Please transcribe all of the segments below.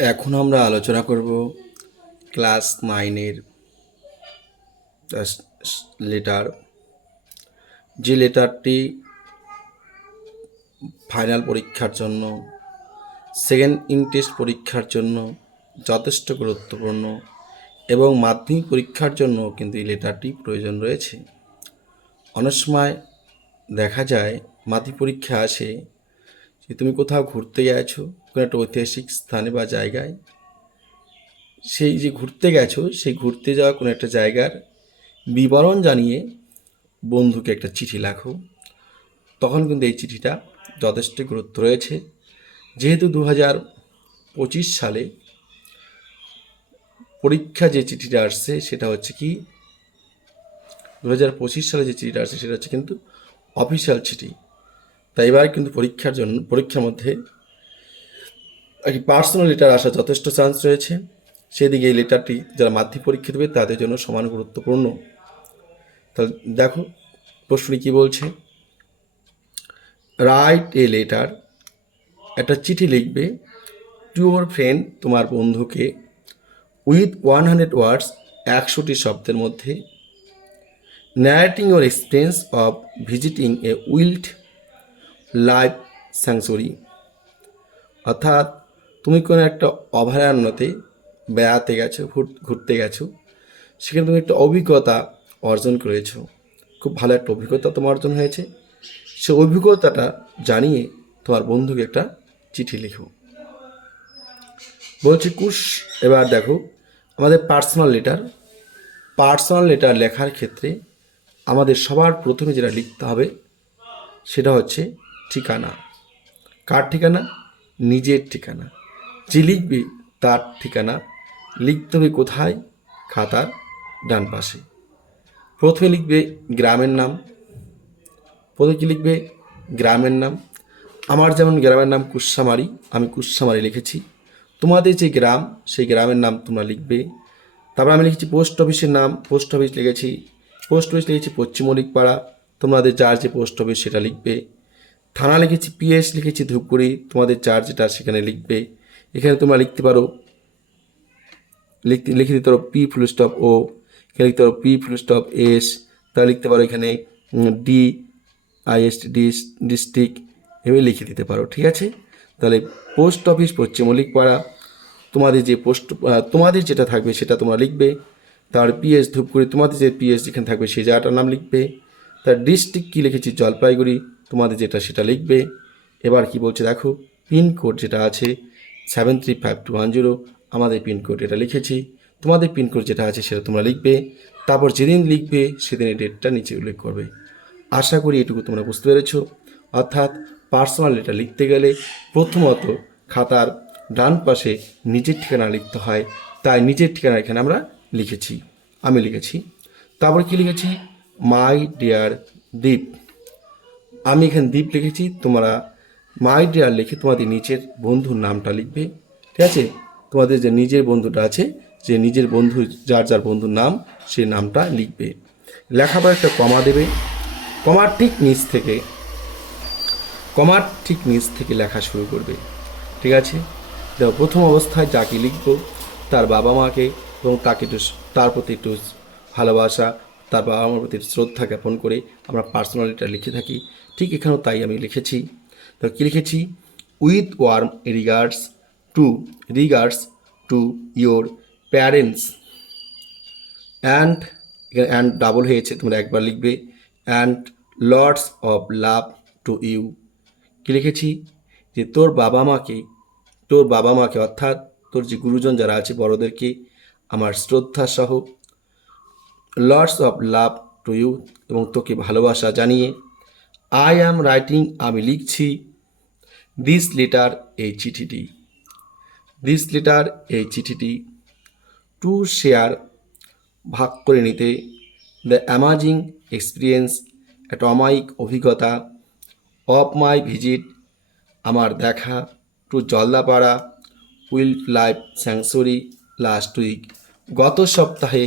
এখন আমরা আলোচনা করব ক্লাস নাইনের লেটার যে লেটারটি ফাইনাল পরীক্ষার জন্য সেকেন্ড ইনটেস্ট পরীক্ষার জন্য যথেষ্ট গুরুত্বপূর্ণ এবং মাধ্যমিক পরীক্ষার জন্য কিন্তু এই লেটারটি প্রয়োজন রয়েছে। অনেক সময় দেখা যায়, মাধ্যমিক পরীক্ষা আসে যে তুমি কোথাও ঘুরতে গেছো কোনো একটা ঐতিহাসিক স্থানে বা জায়গায়। সেই যে ঘুরতে গেছো, সেই ঘুরতে যাওয়া কোনো একটা জায়গার বিবরণ জানিয়ে বন্ধুকে একটা চিঠি লেখো। তখন কিন্তু এই চিঠিটা যথেষ্ট গুরুত্ব রয়েছে। যেহেতু দু হাজার পঁচিশ সালে পরীক্ষা যে চিঠিটা আসছে, সেটা হচ্ছে কি দু হাজার পঁচিশ সালে যে চিঠিটা আসছে, সেটা হচ্ছে কিন্তু অফিসিয়াল চিঠি। তাই এবার কিন্তু পরীক্ষার জন্য, পরীক্ষার মধ্যে পার্সোনাল লেটার আসার যথেষ্ট চান্স রয়েছে। সেদিকে এই লেটারটি যারা মাধ্যমিক পরীক্ষা দেবে, তাদের জন্য সমান গুরুত্বপূর্ণ। তাহলে দেখো, প্রশ্নটি কী বলছে? রাইট এ লেটার একটা চিঠি লিখবে টু ফ্রেন্ড তোমার বন্ধুকে উইথ ওয়ান হান্ড্রেড ওয়ার্ডস একশোটি শব্দের মধ্যে narrating your experience of visiting a wildlife sanctuary অর্থাৎ তুমি কোনো একটা অভয়ারণ্যতে বেড়াতে গেছো, ঘুর- ঘুরতে গেছো, সেখানে তুমি একটা অভিজ্ঞতা অর্জন করেছ। খুব ভালো একটা অভিজ্ঞতা তোমার অর্জন হয়েছে। সে অভিজ্ঞতাটা জানিয়ে তোমার বন্ধুকে একটা চিঠি লিখো। বলছি, কুশ, এবার দেখো, আমাদের পার্সোনাল লেটার। পার্সোনাল লেটার লেখার ক্ষেত্রে আমাদের সবার প্রথমে যেটা লিখতে হবে, সেটা হচ্ছে ঠিকানা। কার ঠিকানা? নিজের ঠিকানা। যে লিখবে তার ঠিকানা লিখতে হবে কোথায়? খাতার ডান পাশে। প্রথমে লিখবে গ্রামের নাম। প্রথমে কী লিখবে? গ্রামের নাম। আমার যেমন গ্রামের নাম কুসামারি, আমি কুসামারি লিখেছি। তোমাদের যে গ্রাম, সেই গ্রামের নাম তোমরা লিখবে। তারপর আমি লিখেছি পোস্ট অফিসের নাম। পোস্ট অফিস লিখেছি। পোস্ট অফিস লিখেছি পশ্চিম মল্লিকপাড়া। তোমাদের যার যে পোস্ট অফিস, সেটা লিখবে। থানা লিখেছি পিএস, লিখেছি ধূপগুড়ি। তোমাদের চার যেটা, সেখানে লিখবে। এখানে তোমরা লিখতে পারো, লিখতে, লিখে দিতে পারো পি ফুল স্টপ ও এখানে লিখতে পারো পি ফুল স্টপ এস তাহলে লিখতে পারো এখানে ডি আইএস ডিস ডিস্ট্রিক্ট এভাবে লিখে দিতে পারো, ঠিক আছে? তাহলে পোস্ট অফিস পশ্চিম মল্লিকপাড়া তোমাদের যে পোস্ট তোমাদের যেটা থাকবে সেটা তোমরা লিখবে, তার পিএস ধূপগুড়ি তোমাদের যে পিএস যেখানে থাকবে সেই জায়গাটার নাম লিখবে, তার ডিস্ট্রিক্ট কী লিখেছি জলপাইগুড়ি, তোমাদের যেটা সেটা লিখবে, এবার কি বলছে দেখো, পিনকোড যেটা আছে seven three five two one zero আমাদের পিনকোড এটা লিখেছি। তোমাদের পিনকোড যেটা আছে সেটা তোমরা লিখবে। তারপর যেদিন লিখবে, সেদিনের ডেটটা নিচে উল্লেখ করবে। আশা করি এটুকু তোমরা বুঝতে পেরেছ। অর্থাৎ পার্সোনাল লেটার লিখতে গেলে প্রথমত খাতার ডান পাশে নিজের ঠিকানা লিখতে হয়। তাই নিজের ঠিকানা এখানে আমরা লিখেছি। আমি লিখেছি। তারপর কি লিখেছি? মাই ডিয়ার দ্বীপ আমি এখানে দ্বীপ লিখেছি। তোমরা মাই ডিয়ার লিখে তোমাদের নিজের বন্ধুর নামটা লিখবে, ঠিক আছে? তোমাদের যে নিজের বন্ধুটা আছে, যে নিজের বন্ধু, যার যার বন্ধুর নাম, সে নামটা লিখবে। লেখার পর একটা কমা দেবে। কমার ঠিক নিচ থেকে, কমার ঠিক নিচ থেকে লেখা শুরু করবে, ঠিক আছে? দেখো, প্রথম অবস্থায় যাকে লিখব, তার বাবা মাকে এবং তাকে একটু তার প্রতি একটু ভালোবাসা, তার বাবা মার প্রতি শ্রদ্ধা জ্ঞাপন করে আমরা পার্সোনালিটা লিখে থাকি। ঠিক এখানেও তাই আমি লিখেছি। তো কী লিখেছি? With warm regards to regards to your parents and এখানে অ্যান্ড ডাবল হয়েছে, তোমরা একবার লিখবে। And lords of love to you কী লিখেছি? যে তোর বাবা মাকে, তোর বাবা মাকে, অর্থাৎ তোর যে গুরুজন যারা আছে বড়দেরকে আমার শ্রদ্ধা সহ lords of love to you এবং তোকে ভালোবাসা জানিয়ে আই অ্যাম রাইটিং আমি লিখছি। দিস লেটার এই চিঠিটি। দিস লেটার এই চিঠিটি। টু শেয়ার ভাগ করে নিতে। দ্য অ্যামাজিং এক্সপিরিয়েন্স অমায়িক অভিজ্ঞতা অফ মাই ভিজিট আমার দেখা to Jaldapara wildlife sanctuary last week গত সপ্তাহে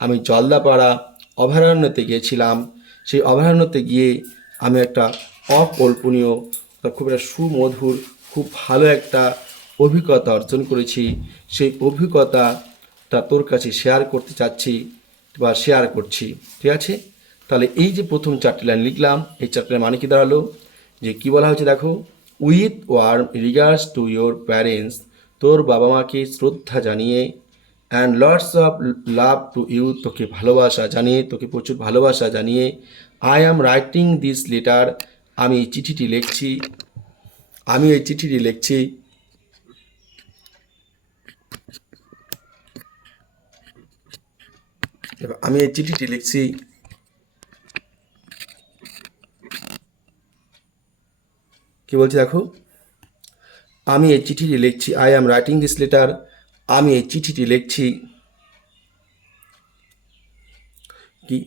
আমি জলদাপাড়া অভয়ারণ্যতে গিয়েছিলাম। সেই অভয়ারণ্যতে গিয়ে আমি একটা অকল্পনীয় খুব একটা সুমধুর, খুব ভালো একটা অভিজ্ঞতা অর্জন করেছি। সেই অভিজ্ঞতাটা তোর কাছে শেয়ার করতে চাচ্ছি বা শেয়ার করছি, ঠিক আছে? তাহলে এই যে প্রথম চারটি লাইন লিখলাম, এই চারটি লাইন মানে কি দাঁড়াল? যে কি বলা হয়েছে দেখো? With warm regards to your parents তোর বাবা মাকে শ্রদ্ধা জানিয়ে and lords of love to you তোকে ভালোবাসা জানিয়ে, তোকে প্রচুর ভালোবাসা জানিয়ে I am writing this letter আমি এই চিঠিটি লিখছি। আমি এই চিঠিটি লিখছি। আমি এই চিঠিটি লিখছি। কি বলছি দেখো? আমি এই চিঠিটি লিখছি। I am writing this letter আমি এই চিঠিটি লিখছি। কি?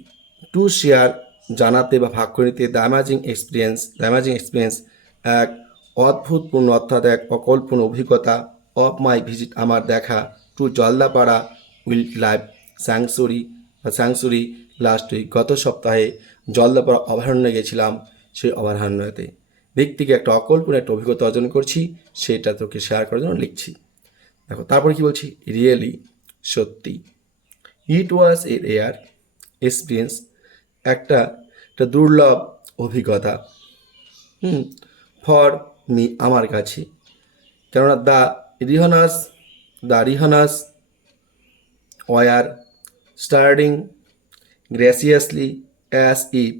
টু শেয়ার জানাতে বা ভাগ করে নিতে দ্যামাজিং এক্সপিরিয়েন্স দ্যামাজিং এক্সপিরিয়েন্স এক অদ্ভুতপূর্ণ, অর্থাৎ এক অকল্পনীয় অভিজ্ঞতা অফ মাই ভিজিট আমার দেখা টু জলদাপাড়া উইল্ড লাইফ বা স্যাংসুরি লাস্ট উইক গত সপ্তাহে জলদাপাড়া অভয়ারণ্যে গেছিলাম সেই অভয়ারণ্যতে। ব্যক্তিকে একটা অকল্পনীয় একটা অভিজ্ঞতা অর্জন করছি, সেটা তোকে শেয়ার করার জন্য লিখছি। দেখো, তারপরে কি বলছি? রিয়েলি সত্যি। ইট ওয়াজ এর এয়ার এক্সপিরিয়েন্স একটা একটা দুর্লভ অভিজ্ঞতা। হুম, ফর মি, আমার কাছে। কেননা the rhinos the rhinos were starting graciously as if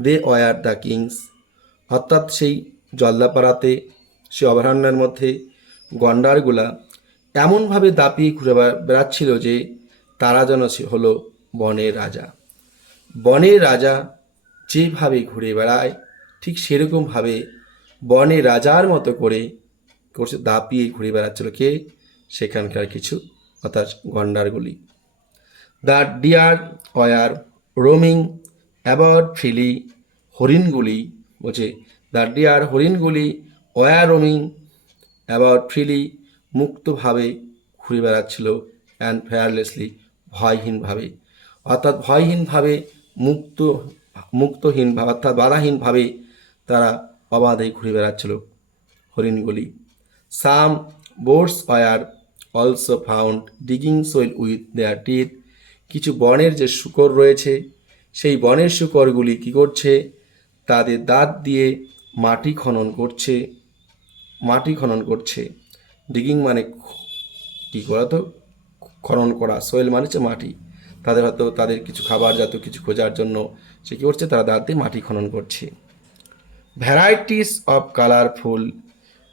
they were the kings. অর্থাৎ সেই জলদাপাড়াতে সে অভয়ারণ্যের মধ্যে গন্ডারগুলা এমনভাবে দাপিয়ে ঘুরে বেড়া- বেড়াচ্ছিল যে তারা যেন সে হলো বনের রাজা। বনের রাজা যেভাবে ঘুরে বেড়ায়, ঠিক সেরকমভাবে বনের রাজার মতো করে করছে, দাপিয়ে ঘুরে বেড়াচ্ছিল কে? সেখানকার কিছু অর্থাৎ গন্ডারগুলি। The deer were, roaming about freely হরিণগুলি, বলছে, দ্য ডিয়ার হরিণগুলি, ওয়ার, রোমিং অ্যাবাউট ফ্রিলি মুক্তভাবে ঘুরে বেড়াচ্ছিল অ্যান্ড ফেয়ারলেসলি ভয়হীনভাবে। অর্থাৎ ভয়হীনভাবে মুক্ত মুক্তহীনভাবে অর্থাৎ বাধাহীনভাবে তারা অবাধে ঘুরে বেড়াচ্ছিল। হরিণগুলি some boars were also found digging soil with their teeth কিছু বনের যে শুকর রয়েছে, সেই বনের শুকরগুলি কি করছে? তাদের দাঁত দিয়ে মাটি খনন করছে। মাটি খনন করছে। ডিগিং মানে কি করা তো? খনন করা। সোয়েল মানে হচ্ছে মাটি। তাদের হয়তো তাদের কিছু খাবার জাতীয় কিছু খোঁজার জন্য সে কী করছে? তারা দাঁত দিয়ে মাটি খনন করছে। ভ্যারাইটিস অফ কালারফুল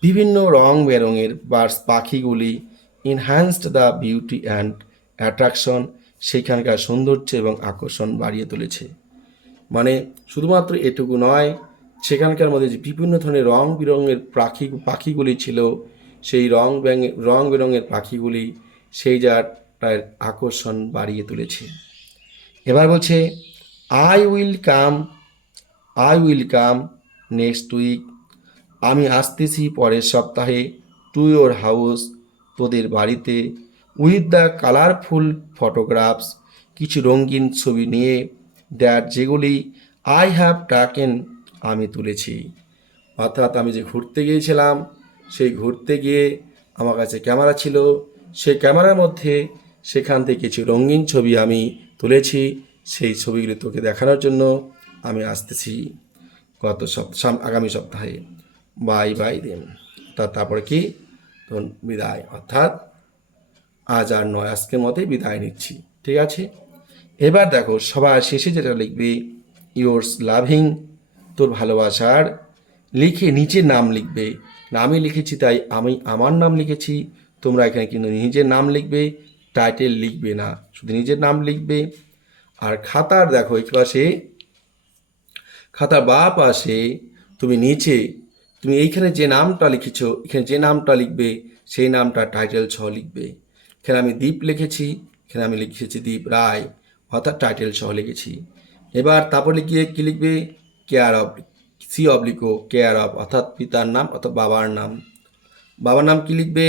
বিভিন্ন রং বেরঙের বার্ডস পাখিগুলি enhanced the beauty and attraction সেইখানকার সৌন্দর্য এবং আকর্ষণ বাড়িয়ে তুলেছে। মানে শুধুমাত্র এটুকু নয়, সেখানকার মধ্যে যে বিভিন্ন ধরনের রং বেরঙের পাখি পাখিগুলি ছিল, সেই রং রং বেরঙের পাখিগুলি, সেই জায়গাটার আকর্ষণ বাড়িয়ে তুলেছে। এবার বলছে I will come I will come next week আমি আসতেছি পরের সপ্তাহে টু ইয়োর হাউস তোদের বাড়িতে। উইথ দ্য কালারফুল ফটোগ্রাফস কিছু রঙিন ছবি নিয়ে দ্যাট যেগুলি আই হ্যাভ টাকেন আমি তুলেছি। অর্থাৎ আমি যে ঘুরতে গিয়েছিলাম, সেই ঘুরতে গিয়ে আমার কাছে ক্যামেরা ছিল। সেই ক্যামেরার মধ্যে সেখান থেকে কিছু রঙিন ছবি আমি তুলেছি। সেই ছবিগুলি তোকে দেখানোর জন্য আমি আসতেছি গত সপ্তাহ আগামী সপ্তাহে। Bye bye then. তারপরে কি? তখন বিদায়। অর্থাৎ আজ আর নয়, আজকের মতে বিদায় নিচ্ছি। ঠিক আছে? এবার দেখো, সবার শেষে যেটা লিখবে ইয়োর্স লাভিং তোর ভালোবাসার লিখে নিচে নাম লিখবে। না আমি লিখেছি, তাই আমি আমার নাম লিখেছি। তোমরা এখানে কিন্তু নিজের নাম লিখবে। টাইটেল লিখবে না। শুধু নিজের নাম লিখবে। আর খাতার দেখো, এই পাশে, খাতার বা পাশে তুমি নিচে, তুমি এইখানে যে নামটা লিখেছো, এখানে যে নামটা লিখবে, সেই নামটা টাইটেল সহ লিখবে। এখানে আমি দীপ লিখেছি, এখানে আমি লিখেছি দীপ রায়, অর্থাৎ টাইটেল সহ লিখেছি। এবার তারপর লিখিয়ে কী লিখবে? Care of C oblique o care of অর্থাৎ পিতার নাম অর্থাৎ বাবার নাম। বাবার নাম কি লিখবে?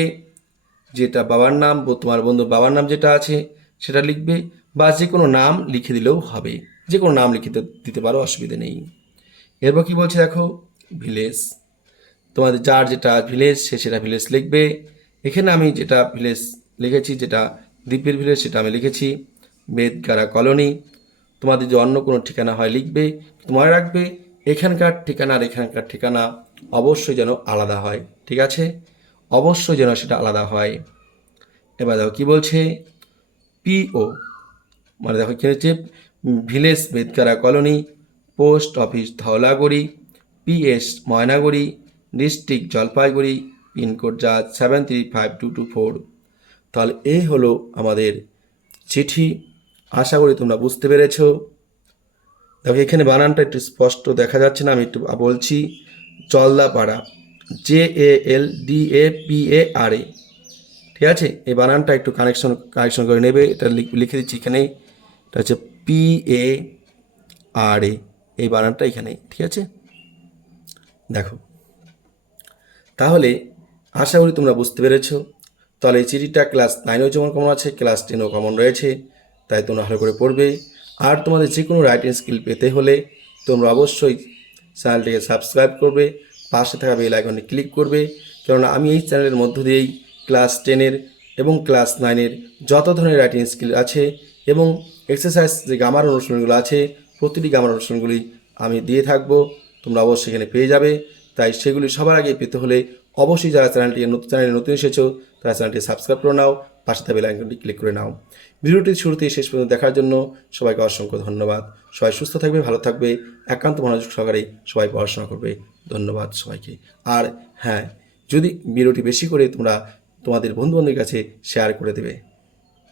যেটা বাবার নাম বা তোমার বন্ধুর বাবার নাম যেটা আছে, সেটা লিখবে বা যে কোনো নাম লিখে দিলেও হবে। যে কোনো নাম লিখে দিতে- পারো, অসুবিধে নেই। এরপর কি বলছে দেখো? ভিলেজ তোমাদের যার যেটা ভিলেজ সে সেটা ভিলেজ লিখবে। এখানে আমি যেটা ভিলেজ লিখেছি, যেটা দ্বীপের ভিলেজ সেটা আমি লিখেছি। বেদগারা কলোনি। তোমাদের যদি অন্য কোনো ঠিকানা হয় লিখবে মনে রাখবে। এখানকার ঠিকানা আর এখানকার ঠিকানা অবশ্যই যেন আলাদা হয়। ঠিক আছে? অবশ্যই যেন সেটা আলাদা হয়। এবার দেখো কী বলছে? পিও মানে দেখো কী হচ্ছে? Village Bedkara colony, post office Dhaulaguri PS Maynaguri, district Jalpaiguri, pin code যা seven three five two two four তাহলে এই হলো আমাদের চিঠি। আশা করি তোমরা বুঝতে পেরেছ। দেখো এখানে বানানটা একটু স্পষ্ট দেখা যাচ্ছে না, আমি একটু বলছি। Jaldapara J A L D A P A R A ঠিক আছে? এই বানানটা একটু কানেকশন কানেকশন করে নেবে, এটা লিখ- দিচ্ছি এখানে এটা হচ্ছে পি এ আর এ এই বানানটা এখানে ঠিক আছে? দেখো। তাহলে আশা করি তোমরা বুঝতে পেরেছ। তাহলে এই চিঠিটা ক্লাস নাইনেও যেমন কমন আছে ক্লাস টেনও কমন রয়েছে, তাই তোমরা ভালো করে পড়বে। আর তোমাদের যে কোনো রাইটিং স্কিল পেতে হলে তোমরা অবশ্যই চ্যানেলটিকে সাবস্ক্রাইব করবে। পাশে থাকা বেল আইকনে ক্লিক করবে। কেননা আমি এই চ্যানেলের মধ্য দিয়েই ক্লাস টেনের এবং ক্লাস নাইনের যত ধরনের রাইটিং স্কিল আছে এবং এক্সারসাইজ যে গামার অনুষ্ঠানগুলো আছে, প্রতিটি গামার অনুষ্ঠানগুলি আমি দিয়ে থাকব। তোমরা অবশ্যই এখানে পেয়ে যাবে। তাই সেগুলি সবার আগে পেতে হলে অবশ্যই যারা চ্যানেলটি নতুন, চ্যানেলে নতুন এসেছ, তারা চ্যানেলটি সাবস্ক্রাইব করে নাও, পাশে থাকা বেল আইকনটি ক্লিক করে নাও। ভিডিওটি শুরু থেকে শেষ পর্যন্ত দেখার জন্য সবাইকে অসংখ্য ধন্যবাদ। সবাই সুস্থ থাকবে, ভালো থাকবে, একান্ত মনোযোগ সহকারে সবাই পড়াশোনা করবে। ধন্যবাদ সবাইকে। আর হ্যাঁ যদি ভিডিওটি বেশি করে তোমরা তোমাদের বন্ধু বান্ধবের কাছে শেয়ার করে দেবে।